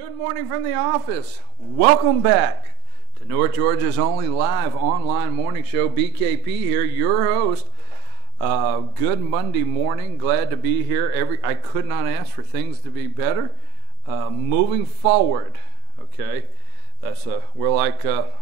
Good morning from the office. Welcome back to North Georgia's only live online morning show. BKP here, your host. Good Monday morning. Glad to be here. I could not ask for things to be better. Moving forward, okay. We're like, what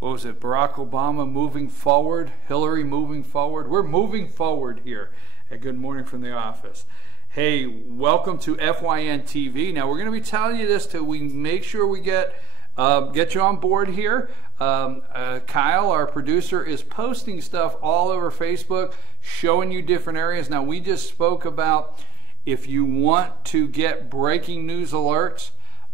was it? Barack Obama moving forward, Hillary moving forward. We're moving forward here at Good Morning from the Office. Hey, welcome to FYN TV. Now, we're going to be telling you this till we make sure we get you on board here. Kyle, our producer, is posting stuff all over Facebook, showing you different areas. Now, we just spoke about if you want to get breaking news alerts,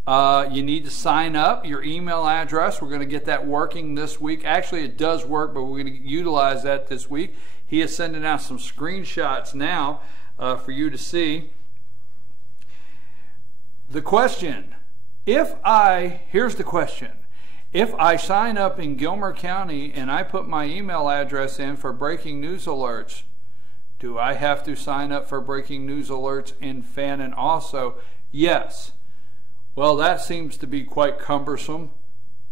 you need to sign up, your email address. We're going to get that working this week. Actually, it does work, but we're going to utilize that this week. He is sending out some screenshots now for you to see. The question, here's the question. If I sign up in Gilmer County and I put my email address in for breaking news alerts, do I have to sign up for breaking news alerts in Fannin also? Yes. Well, that seems to be quite cumbersome.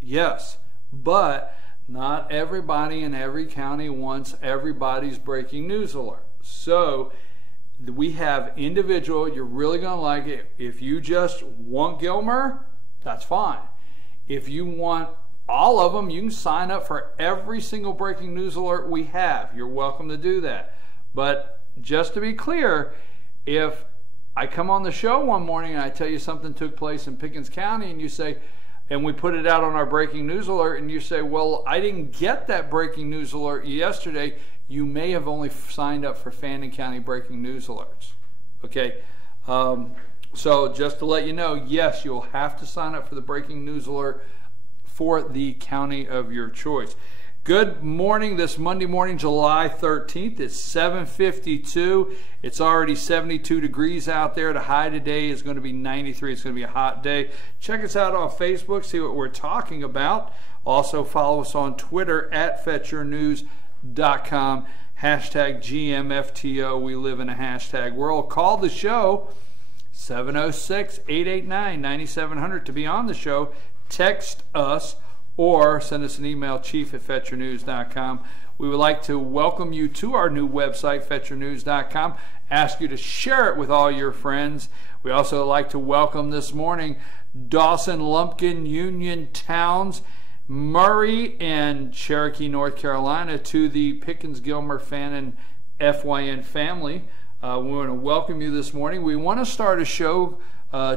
Yes. But not everybody in every county wants everybody's breaking news alert. So we have individual, you're really going to like it. If you just want Gilmer, that's fine. If you want all of them, you can sign up for every single breaking news alert we have. You're welcome to do that. But just to be clear, if I come on the show one morning and I tell you something took place in Pickens County and you say, and we put it out on our breaking news alert and you say, well, I didn't get that breaking news alert yesterday, you may have only signed up for Fannin County breaking news alerts. Okay, so just to let you know, yes, you'll have to sign up for the breaking news alert for the county of your choice. Good morning this Monday morning, July 13th. It's 7:52. It's already 72 degrees out there. The high today is going to be 93. It's going to be a hot day. Check us out on Facebook, see what we're talking about. Also follow us on Twitter at FetchYourNews.com, hashtag GMFTO. We live in a hashtag world. Call the show 706-889-9700 to be on the show. Text us or send us an email, chief@FetchYourNews.com. We would like to welcome you to our new website, FetchYourNews.com. Ask you to share it with all your friends. We also like to welcome this morning Dawson, Lumpkin, Union, Towns, Murray, and Cherokee, North Carolina to the Pickens, Gilmer, Fannin, FYN family. We want to welcome you this morning. We want to start a show,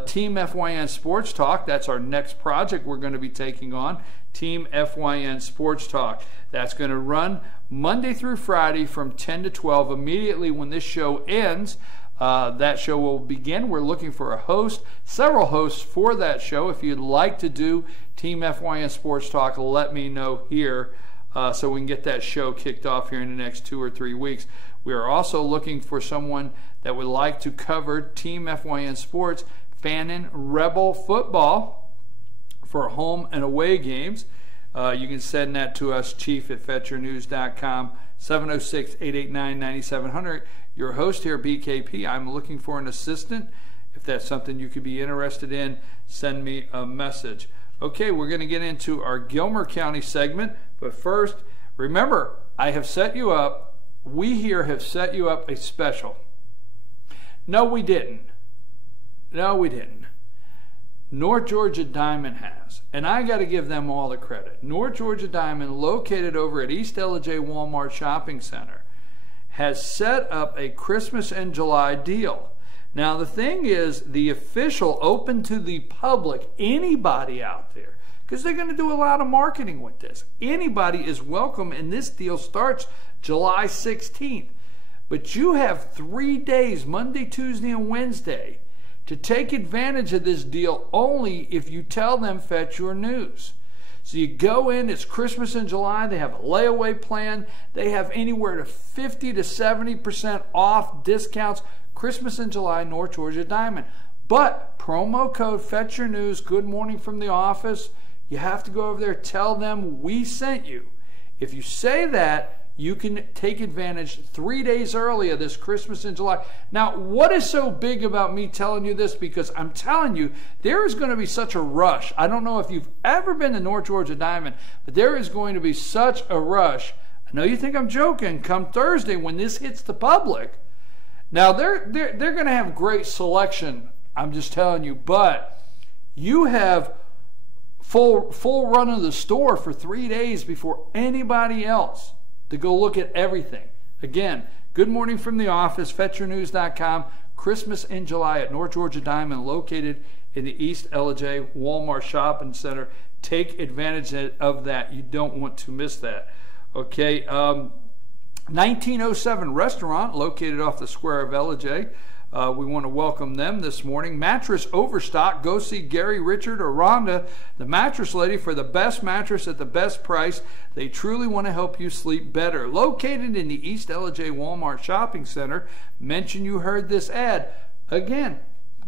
Team FYN Sports Talk. That's our next project we're going to be taking on, Team FYN Sports Talk. That's going to run Monday through Friday from 10 to 12. Immediately when this show ends, that show will begin. We're looking for a host, several hosts for that show. If you'd like to do Team FYN Sports Talk, let me know here so we can get that show kicked off here in the next 2 or 3 weeks. We are also looking for someone that would like to cover Team FYN Sports, Fannin Rebel football for home and away games. You can send that to us, chief@FetchYourNews.com, 706-889-9700. Your host here, BKP. I'm looking for an assistant. If that's something you could be interested in, send me a message. Okay, we're going to get into our Gilmer County segment, but first, remember, I have set you up, we here have set you up a special. No, we didn't. No, we didn't. North Georgia Diamond has, and I got to give them all the credit. North Georgia Diamond, located over at East LJ Walmart Shopping Center, has set up a Christmas in July deal. Now, the thing is, the official, open to the public, anybody out there, because they're going to do a lot of marketing with this. Anybody is welcome, and this deal starts July 16th. But you have 3 days, Monday, Tuesday, and Wednesday, to take advantage of this deal only if you tell them Fetch Your News. So you go in, it's Christmas in July, they have a layaway plan, they have anywhere to 50 to 70% off discounts, Christmas in July, North Georgia Diamond. But promo code Fetch Your News, Good Morning from the Office, you have to go over there, tell them we sent you. If you say that, you can take advantage 3 days early of this Christmas in July. Now, what is so big about me telling you this? Because I'm telling you, there is going to be such a rush. I don't know if you've ever been to North Georgia Diamond, but there is going to be such a rush. I know you think I'm joking. Come Thursday when this hits the public. Now, they're going to have great selection, I'm just telling you, but you have full run of the store for 3 days before anybody else to go look at everything. Again, good morning from the office, FetchYourNews.com, Christmas in July at North Georgia Diamond, located in the East LJ Walmart Shopping Center. Take advantage of that. You don't want to miss that. Okay, 1907 restaurant located off the square of LJ. We want to welcome them this morning. Mattress Overstock. Go see Gary, Richard, or Rhonda, the mattress lady, for the best mattress at the best price. They truly want to help you sleep better. Located in the East LJ Walmart Shopping Center. Mention you heard this ad. Again,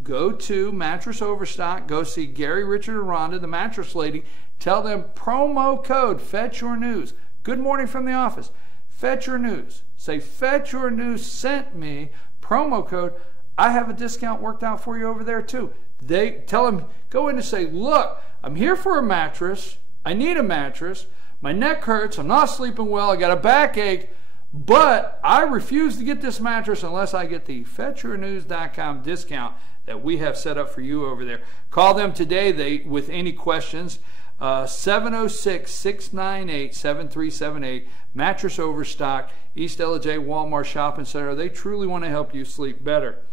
go to Mattress Overstock. Go see Gary, Richard, or Rhonda, the mattress lady. Tell them promo code Fetch Your News. Good morning from the office. Fetch Your News. Say Fetch Your News sent me. Promo code. I have a discount worked out for you over there too. They tell them, go in and say, look, I'm here for a mattress. I need a mattress. My neck hurts. I'm not sleeping well. I got a backache. But I refuse to get this mattress unless I get the FetchYourNews.com discount that we have set up for you over there. Call them today with any questions. 706-698-7378. Mattress Overstock, East LJ Walmart Shopping Center. They truly want to help you sleep better.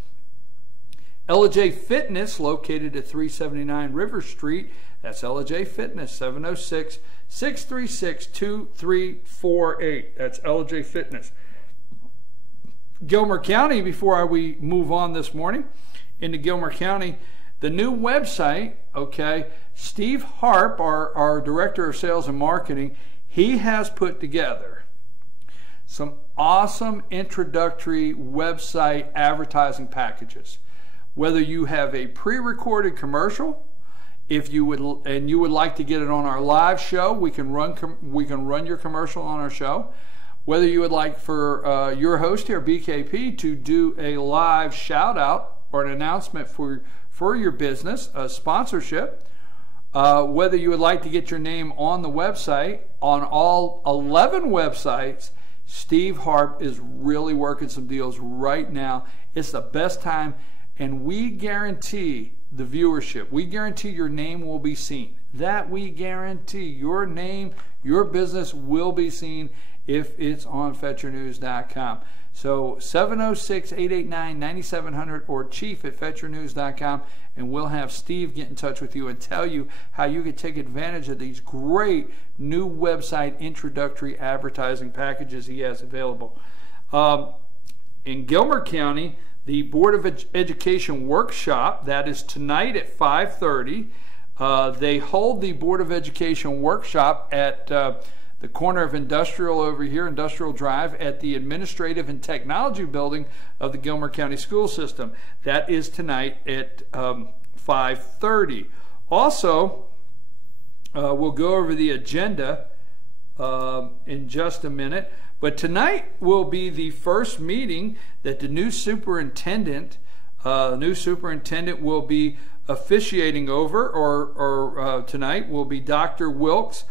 LJ Fitness, located at 379 River Street. That's LJ Fitness, 706-636-2348. That's LJ Fitness. Gilmer County, before we move on this morning, into Gilmer County, the new website, okay, Steve Harp, our Director of Sales and Marketing, he has put together some awesome introductory website advertising packages. Whether you have a pre-recorded commercial, if you would like to get it on our live show, we can run your commercial on our show. Whether you would like for your host here, BKP, to do a live shout out or an announcement for your business, a sponsorship. Whether you would like to get your name on the website, on all 11 websites, Steve Harp is really working some deals right now. It's the best time, and we guarantee the viewership. We guarantee your name will be seen. That we guarantee. Your name, your business will be seen if it's on FetchYourNews.com. So 706-889-9700 or chief@FetchYourNews.com, and we'll have Steve get in touch with you and tell you how you can take advantage of these great new website introductory advertising packages he has available. In Gilmer County, the Board of Education workshop, that is tonight at 5:30. They hold the Board of Education workshop at the corner of Industrial over here, Industrial Drive, at the Administrative and Technology Building of the Gilmer County School System. That is tonight at 5:30. Also, we'll go over the agenda in just a minute, but tonight will be the first meeting that the new superintendent will be officiating over, or tonight will be Dr. Wilkes.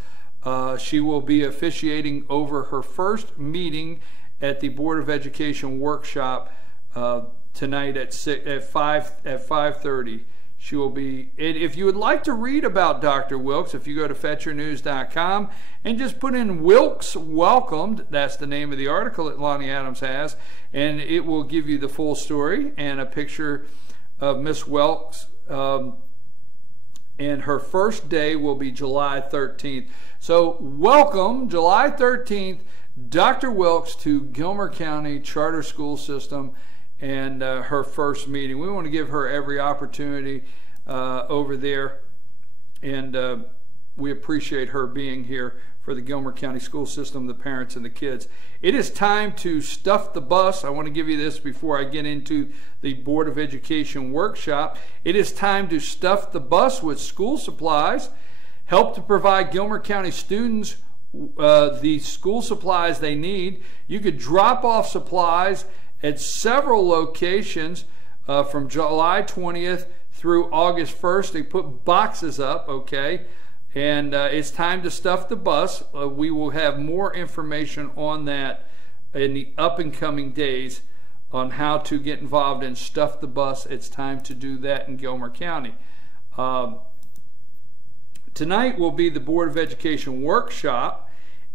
She will be officiating over her first meeting at the Board of Education workshop tonight at 5:30. She will be. If you would like to read about Dr. Wilkes, if you go to FetchYourNews.com and just put in Wilkes Welcomed, that's the name of the article that Lonnie Adams has, and it will give you the full story and a picture of Miss Wilkes. And her first day will be July 13th. So welcome, July 13th, Dr. Wilkes to Gilmer County Charter School System and her first meeting. We want to give her every opportunity over there, and we appreciate her being here for the Gilmer County School System, the parents and the kids. It is time to stuff the bus. I want to give you this before I get into the Board of Education workshop. It is time to stuff the bus with school supplies. Help to provide Gilmer County students the school supplies they need. You could drop off supplies at several locations from July 20th through August 1st. They put boxes up, okay? And it's time to stuff the bus. We will have more information on that in the up and coming days on how to get involved and stuff the bus. It's time to do that in Gilmer County. Tonight will be the Board of Education workshop,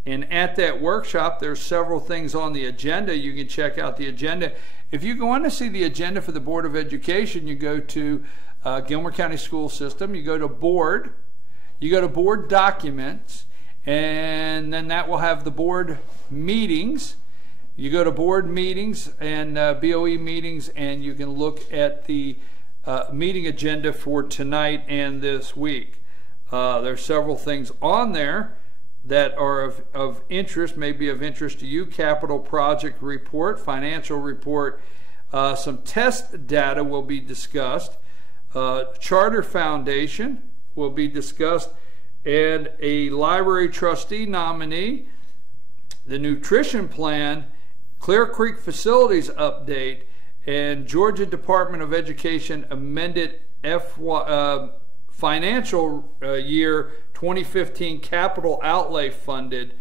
and at that workshop there's several things on the agenda. You can check out the agenda. If you want to see the agenda for the Board of Education, you go to Gilmer County School System, you go to Board, you go to Board Documents, and then that will have the board meetings. You go to board meetings and BOE meetings, and you can look at the meeting agenda for tonight and this week. There's several things on there that are of interest, may be of interest to you. Capital project report, financial report, some test data will be discussed. Charter Foundation will be discussed, and a library trustee nominee, the nutrition plan, Clear Creek facilities update, and Georgia Department of Education amended financial year 2015 capital outlay funded,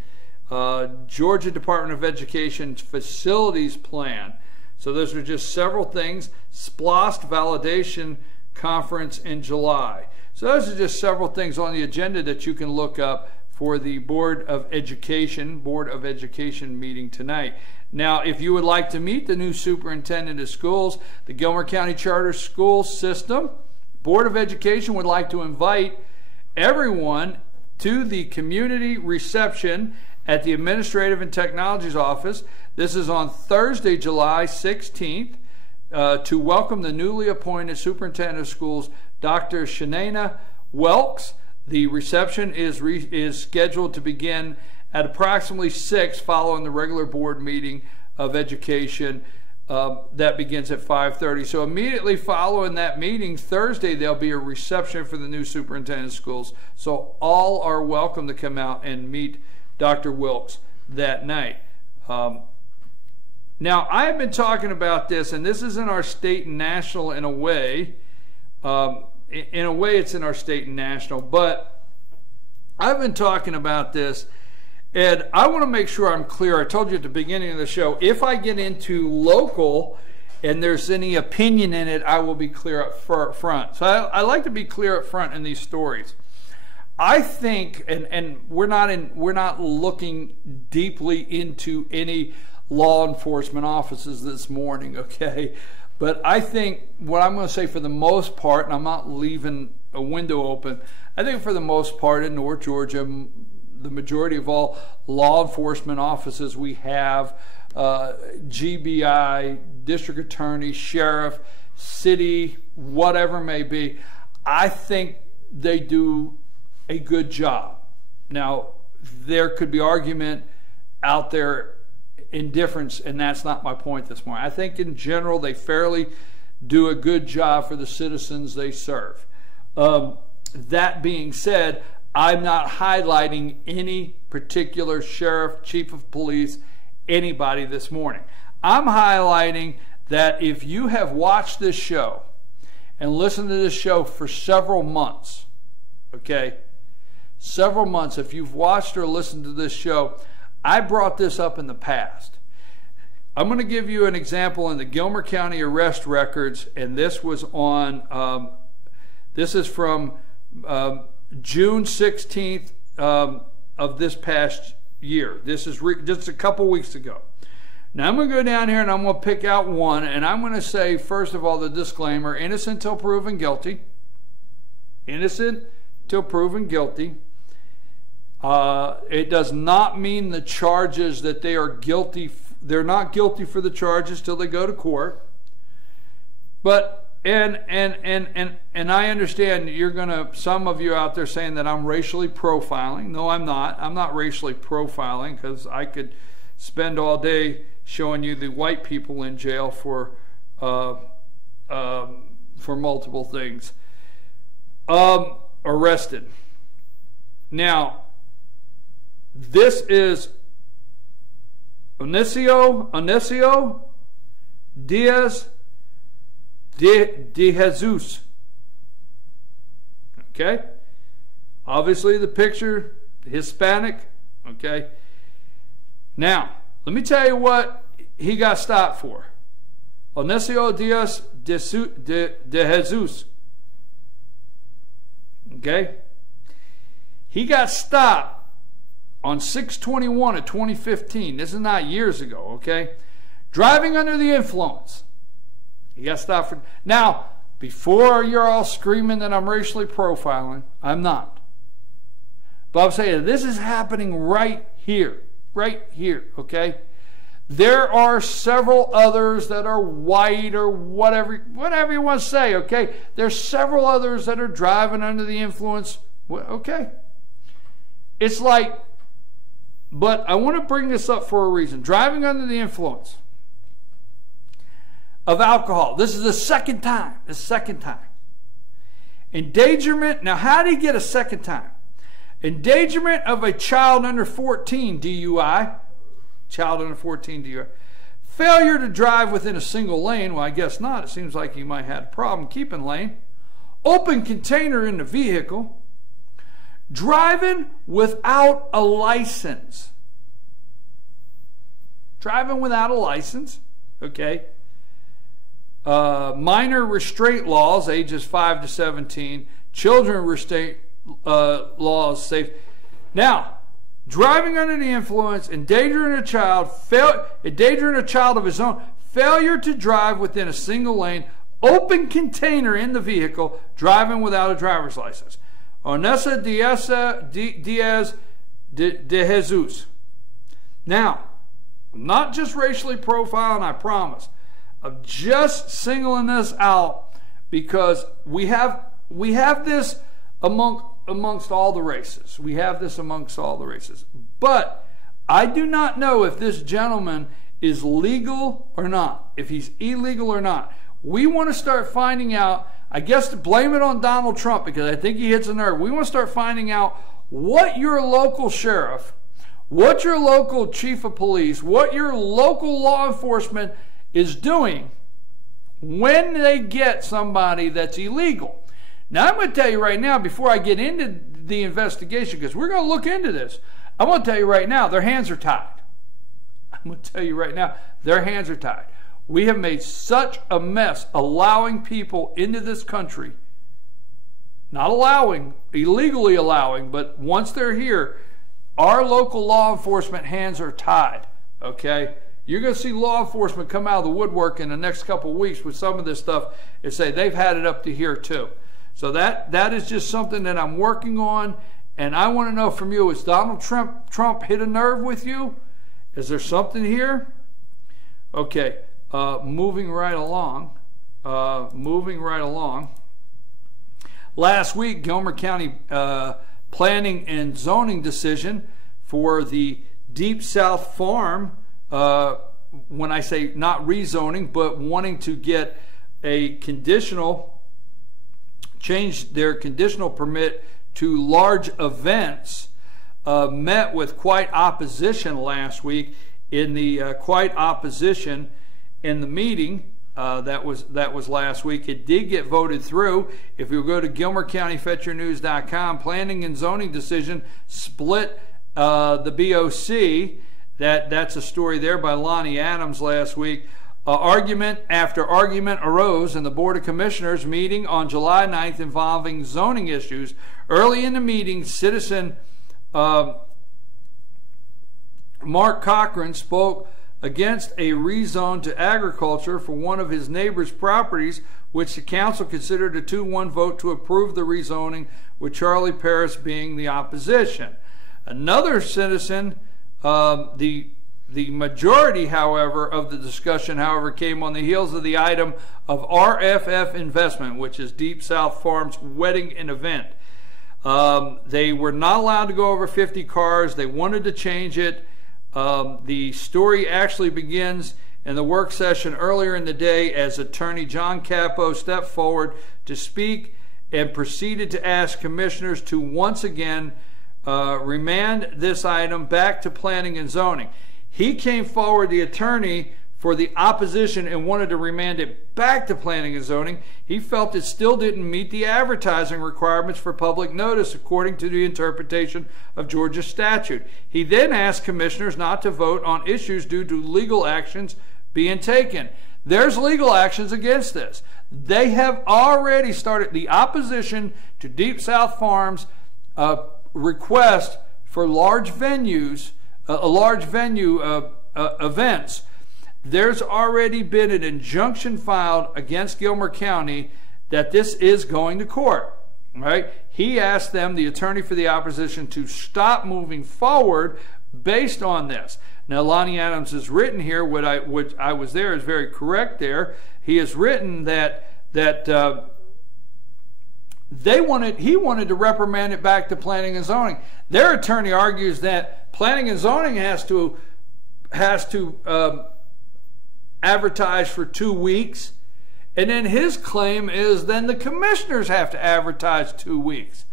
Georgia Department of Education facilities plan. So those are just several things. SPLOST validation conference in July. So those are just several things on the agenda that you can look up for the Board of Education meeting tonight. Now, if you would like to meet the new superintendent of schools, the Gilmer County Charter School System Board of Education would like to invite everyone to the community reception at the Administrative and Technologies Office. This is on Thursday, July 16th, to welcome the newly appointed Superintendent of Schools, Dr. Shanana Welks. The reception is scheduled to begin at approximately 6 following the regular board meeting of education that begins at 5:30. So immediately following that meeting, Thursday, there'll be a reception for the new superintendent of schools. So all are welcome to come out and meet Dr. Wilkes that night. Now, I have been talking about this, and this is in our state and national in a way. In a way, it's in our state and national, but I've been talking about this, and I want to make sure I'm clear. I told you at the beginning of the show, if I get into local and there's any opinion in it, I will be clear up front. So I like to be clear up front in these stories. I think, and we're not looking deeply into any law enforcement offices this morning, okay? But I think what I'm going to say for the most part, and I'm not leaving a window open, I think for the most part in North Georgia, the majority of all law enforcement offices we have, GBI, district attorney, sheriff, city, whatever it may be, I think they do a good job. Now, there could be argument out there indifference, and that's not my point this morning. I think in general they fairly do a good job for the citizens they serve. That being said, I'm not highlighting any particular sheriff, chief of police, anybody this morning. I'm highlighting that if you have watched this show and listened to this show for several months, okay, several months, if you've watched or listened to this show, I brought this up in the past. I'm going to give you an example in the Gilmer County arrest records, and this was on, this is from June 16th of this past year. This is just a couple weeks ago. Now I'm going to go down here and I'm going to pick out one, and I'm going to say, first of all, the disclaimer: innocent till proven guilty. Innocent till proven guilty. It does not mean the charges that they are guilty. They're not guilty for the charges till they go to court. But and I understand you're gonna, some of you out there saying that I'm racially profiling. No, I'm not. I'm not racially profiling, because I could spend all day showing you the white people in jail for multiple things. Arrested. Now, This is Onicio Diaz de Jesus. Okay? Obviously the picture, Hispanic. Okay? Now, let me tell you what he got stopped for. Onicio Diaz de Jesus. Okay? He got stopped on 6/21 of 2015. This is not years ago, okay? Driving under the influence. He got stopped for... Now, before you're all screaming that I'm racially profiling, I'm not. But I'm saying this is happening right here, okay? There are several others that are white or whatever you want to say, okay? There's several others that are driving under the influence, okay? It's like, but I want to bring this up for a reason. Driving under the influence of alcohol. This is the second time. The second time. Endangerment. Now, how did he get a second time? Endangerment of a child under 14, DUI. Child under 14, DUI. Failure to drive within a single lane. Well, I guess not. It seems like he might have had a problem keeping lane. Open container in the vehicle. Driving without a license. Driving without a license. Okay. Minor restraint laws, ages 5 to 17. Children restraint laws, safe. Now, driving under the influence, endangering a child, endangering a child of his own, failure to drive within a single lane, open container in the vehicle, driving without a driver's license. Onesa Diaz de Jesus. Now, I'm not just racially profiling, I promise. I'm just singling this out because we have this amongst all the races. We have this amongst all the races. But I do not know if this gentleman is legal or not, if he's illegal or not. We want to start finding out. I guess to blame it on Donald Trump because I think he hits a nerve. We want to start finding out what your local sheriff, what your local chief of police, what your local law enforcement is doing when they get somebody that's illegal. Now, I'm going to tell you right now, before I get into the investigation, because we're going to look into this, I'm going to tell you right now, their hands are tied. I'm going to tell you right now, their hands are tied. We have made such a mess allowing people into this country. Not allowing, illegally allowing, but once they're here, our local law enforcement hands are tied, okay? You're going to see law enforcement come out of the woodwork in the next couple of weeks with some of this stuff and say they've had it up to here too. So that is just something that I'm working on, and I want to know from you, is Donald Trump hit a nerve with you? Is there something here? Okay. Moving right along. Last week, Gilmer County planning and zoning decision for the Deep South Farm, when I say not rezoning, but wanting to get a conditional, change their conditional permit to large events, met with quite opposition last week. In the quite opposition in the meeting that was last week, it did get voted through. If you go to GilmerCountyFetchYourNews.com, planning and zoning decision split the BOC. That's a story there by Lonnie Adams last week. Argument after argument arose in the Board of Commissioners meeting on July 9th involving zoning issues. Early in the meeting, citizen Mark Cochran spoke against a rezone to agriculture for one of his neighbor's properties, which the council considered a 2-1 vote to approve the rezoning, with Charlie Paris being the opposition. Another citizen, the majority, however, of the discussion, however, came on the heels of the item of RFF Investment, which is Deep South Farm's wedding and event. They were not allowed to go over 50 cars. They wanted to change it. The story actually begins in the work session earlier in the day as attorney John Capo stepped forward to speak and proceeded to ask commissioners to once again remand this item back to planning and zoning. He came forward, the attorney for the opposition, and wanted to remand it back to planning and zoning. He felt it still didn't meet the advertising requirements for public notice according to the interpretation of Georgia statute. He then asked commissioners not to vote on issues due to legal actions being taken. There's legal actions against this. They have already started the opposition to Deep South Farms request for large venues, events. There's already been an injunction filed against Gilmer County that this is going to court. Right? He asked them, the attorney for the opposition, to stop moving forward based on this. Now, Lonnie Adams has written here, what I was there is very correct there. He has written that he wanted to reprimand it back to planning and zoning. Their attorney argues that planning and zoning has to advertise for 2 weeks, and then his claim is then the commissioners have to advertise 2 weeks.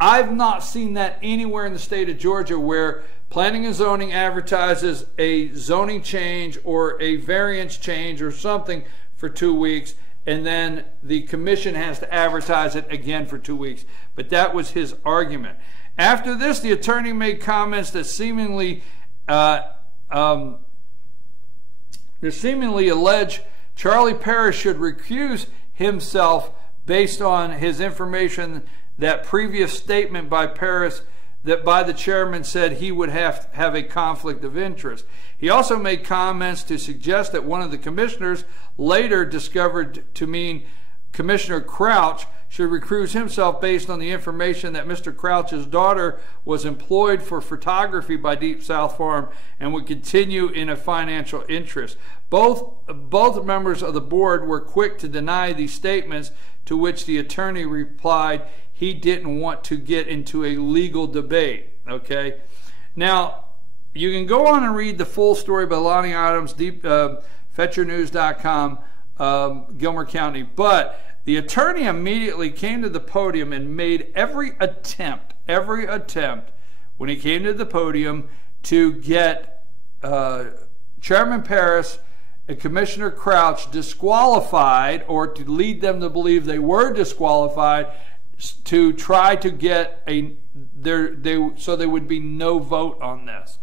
I've not seen that anywhere in the state of Georgia where planning and zoning advertises a zoning change or a variance change or something for 2 weeks, and then the commission has to advertise it again for 2 weeks. But that was his argument. After this, the attorney made comments that seemingly allege Charlie Parrish should recuse himself based on his information, that previous statement by Parrish that by the chairman said he would have a conflict of interest. He also made comments to suggest that one of the commissioners, later discovered to mean Commissioner Crouch, should recuse himself based on the information that Mr. Crouch's daughter was employed for photography by Deep South Farm and would continue in a financial interest. Both members of the board were quick to deny these statements, to which the attorney replied he didn't want to get into a legal debate. Okay, now you can go on and read the full story by Lonnie Adams, FetcherNews.com, Gilmer County, but the attorney immediately came to the podium and made every attempt when he came to the podium to get Chairman Parrish and Commissioner Crouch disqualified, or to lead them to believe they were disqualified, to try to get so there would be no vote on this.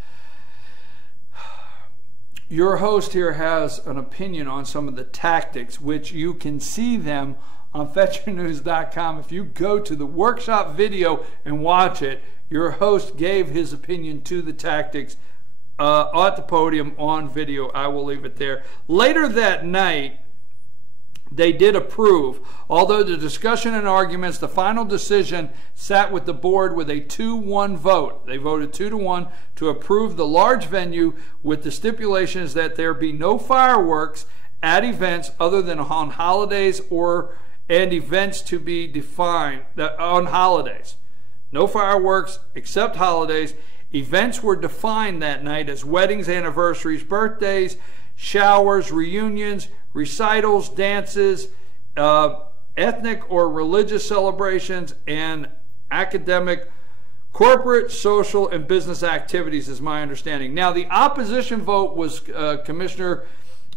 Your host here has an opinion on some of the tactics, which you can see them on FetcherNews.com. If you go to the workshop video and watch it, your host gave his opinion to the tactics at the podium on video. I will leave it there. Later that night, they did approve, although the discussion and arguments, the final decision sat with the board with a 2-1 vote. They voted 2-1 to approve the large venue with the stipulations that there be no fireworks at events other than on holidays and events to be defined on holidays. No fireworks except holidays. Events were defined that night as weddings, anniversaries, birthdays, showers, reunions, recitals, dances, ethnic or religious celebrations, and academic, corporate, social, and business activities, is my understanding. Now, the opposition vote was Commissioner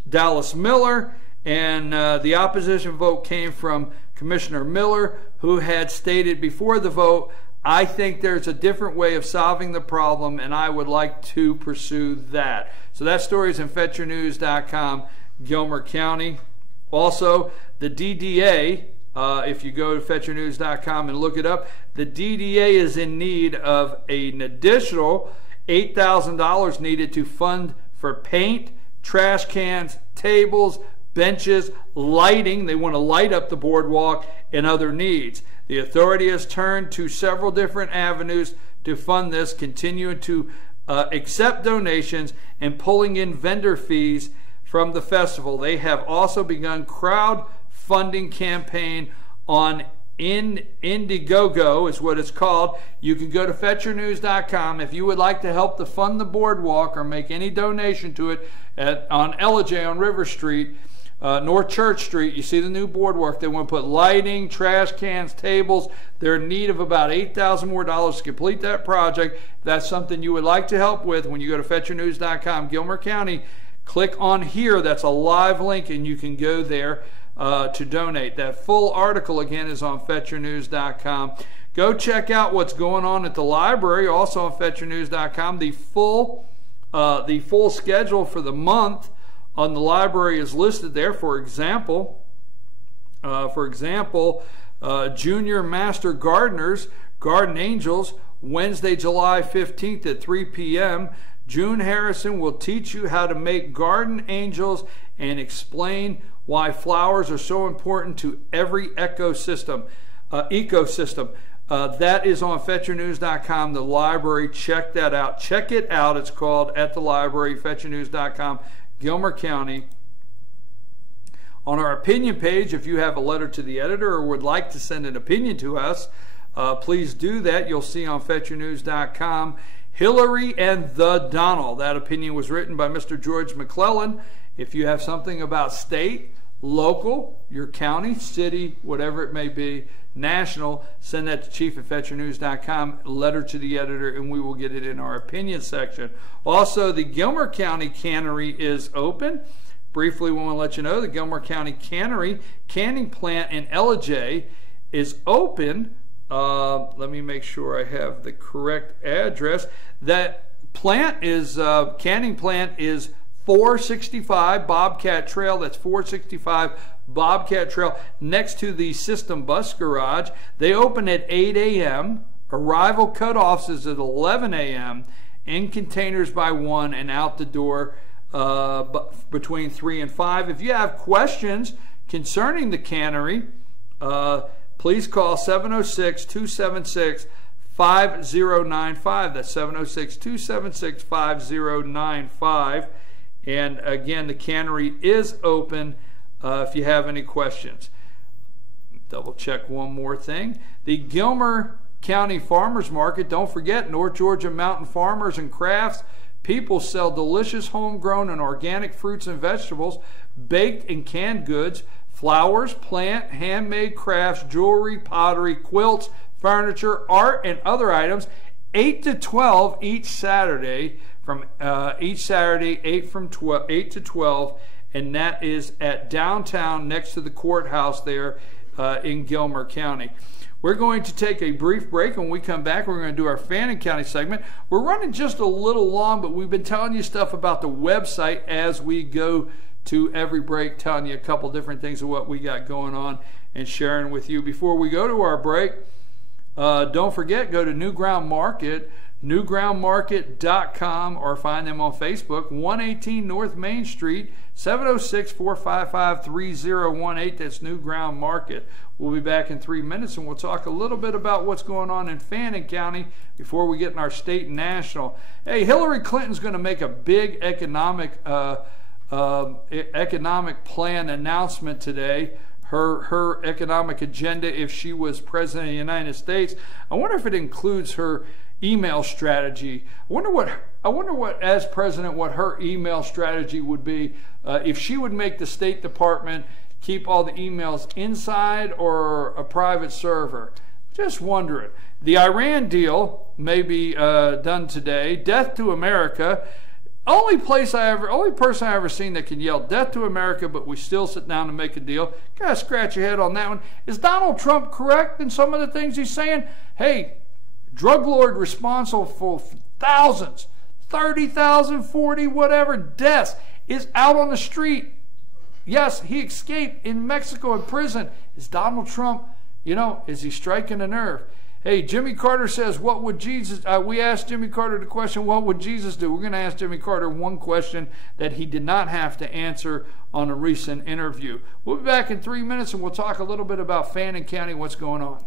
Dallas Miller, and the opposition vote came from Commissioner Miller, who had stated before the vote, I think there's a different way of solving the problem, and I would like to pursue that. So that story is in FetcherNews.com, Gilmer County. Also, the DDA, if you go to FetcherNews.com and look it up, the DDA is in need of an additional $8,000 needed to fund for paint, trash cans, tables, benches, lighting. They want to light up the boardwalk, and other needs. The authority has turned to several different avenues to fund this, continuing to accept donations and pulling in vendor fees from the festival. They have also begun crowdfunding campaign on Indiegogo, is what it's called. You can go to FetcherNews.com if you would like to help to fund the boardwalk or make any donation to it on Ellijay on River Street. North Church Street, you see the new boardwalk. They want to put lighting, trash cans, tables. They're in need of about $8,000 more to complete that project. If that's something you would like to help with, when you go to fetchernews.com, Gilmer County, click on here. That's a live link, and you can go there to donate. That full article, again, is on fetchernews.com. Go check out what's going on at the library, also on fetchernews.com. The full schedule for the month on the library is listed there. For example, Junior Master Gardeners, Garden Angels, Wednesday, July 15th at 3 p.m. June Harrison will teach you how to make garden angels and explain why flowers are so important to every ecosystem. That is on fetchernews.com, the library. Check that out. Check it out. It's called At the Library, fetchernews.com, Gilmer County. On our opinion page, if you have a letter to the editor or would like to send an opinion to us, please do that. You'll see on fetchernews.com, Hillary and the Donald. That opinion was written by Mr. George McClellan. If you have something about state, local, your county, city, whatever it may be, national, send that to chief@fetchernews.com, letter to the editor, and we will get it in our opinion section. Also, the Gilmer County Cannery is open. Briefly, we want to let you know the Gilmer County Cannery canning plant in Ellijay is open. Let me make sure I have the correct address. That plant is, canning plant is 465 Bobcat Trail. That's 465 Bobcat Trail next to the System Bus Garage. They open at 8 a.m. Arrival cutoffs is at 11 a.m. In containers by 1 and out the door between 3 and 5. If you have questions concerning the cannery, please call 706-276-5095. That's 706-276-5095. And again, the cannery is open if you have any questions. Double check one more thing. The Gilmer County Farmers Market, don't forget, North Georgia Mountain Farmers and Crafts. People sell delicious homegrown and organic fruits and vegetables, baked and canned goods, flowers, plant, handmade crafts, jewelry, pottery, quilts, furniture, art, and other items. 8 to 12 each Saturday. From 8 to 12, and that is at downtown next to the courthouse there in Gilmer County. We're going to take a brief break. When we come back, we're going to do our Fannin County segment. We're running just a little long, but we've been telling you stuff about the website as we go to every break, telling you a couple different things of what we got going on and sharing with you. Before we go to our break, don't forget, go to New Ground Market, newgroundmarket.com, or find them on Facebook, 118 North Main Street, 706-455-3018. That's New Ground Market. We'll be back in 3 minutes, and we'll talk a little bit about what's going on in Fannin County before we get in our state and national. Hey, Hillary Clinton's going to make a big economic plan announcement today. Her economic agenda, if she was president of the United States. I wonder if it includes her email strategy. I wonder what, as president, what her email strategy would be, if she would make the State Department keep all the emails inside or a private server. Just wondering. The Iran deal may be done today. Death to America. Only person I ever seen that can yell death to America, but we still sit down and make a deal. Gotta scratch your head on that one. Is Donald Trump correct in some of the things he's saying? Hey, drug lord responsible for thousands, 30,000, 40, whatever deaths, is out on the street. Yes, he escaped in Mexico in prison. Is Donald Trump, is he striking a nerve? Hey, Jimmy Carter says, what would Jesus, we asked Jimmy Carter the question, what would Jesus do? We're going to ask Jimmy Carter one question that he did not have to answer on a recent interview. We'll be back in 3 minutes, and we'll talk a little bit about Fannin County, what's going on.